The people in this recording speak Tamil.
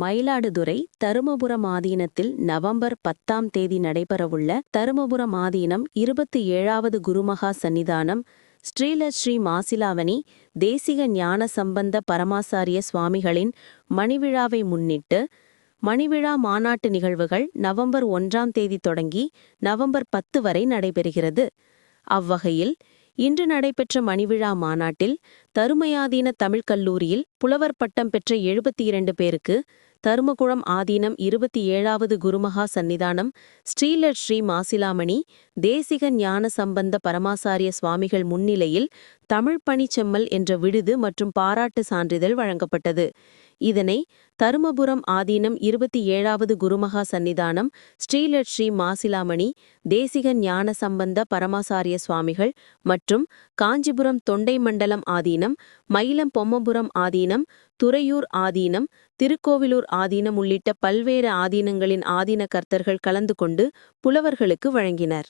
மயிலாடுதுறை தருமபுரம் ஆதீனத்தில் நவம்பர் பத்தாம் தேதி நடைபெறவுள்ள தருமபுரம் ஆதீனம் இருபத்தி ஏழாவது குருமகா சன்னிதானம் ஸ்ரீல ஸ்ரீ மாசிலாவணி தேசிக ஞான சம்பந்த பரமாசாரிய சுவாமிகளின் மணிவிழாவை முன்னிட்டு மணிவிழா மாநாட்டு நிகழ்வுகள் நவம்பர் ஒன்றாம் தேதி தொடங்கி நவம்பர் பத்து வரை நடைபெறுகிறது. அவ்வகையில் இன்று நடைபெற்ற மணிவிழா மாநாட்டில் தருமயாதீன தமிழ்க் கல்லூரியில் புலவர் பட்டம் பெற்ற எழுபத்தி இரண்டு பேருக்கு தருமகுளம் ஆதீனம் இருபத்தி ஏழாவது குருமகா சன்னிதானம் ஸ்ரீலர் ஸ்ரீ மாசிலாமணி தேசிக ஞான சம்பந்த பரமாசாரிய சுவாமிகள் முன்னிலையில் தமிழ் பணிச்செம்மல் என்ற விடுது மற்றும் பாராட்டு சான்றிதழ் வழங்கப்பட்டது. இதனை தருமபுரம் ஆதீனம் இருபத்தி ஏழாவது குருமகா சன்னிதானம் ஸ்ரீலட் ஸ்ரீ மாசிலாமணி தேசிக ஞான சம்பந்த பரமாசாரிய சுவாமிகள் மற்றும் காஞ்சிபுரம் தொண்டை மண்டலம் ஆதீனம் மயிலம் பொம்மபுரம் ஆதீனம் துறையூர் ஆதீனம் திருக்கோவிலூர் ஆதீனம் உள்ளிட்ட பல்வேறு ஆதீனங்களின் ஆதீன கர்த்தர்கள் கலந்து கொண்டு புலவர்களுக்கு வழங்கினர்.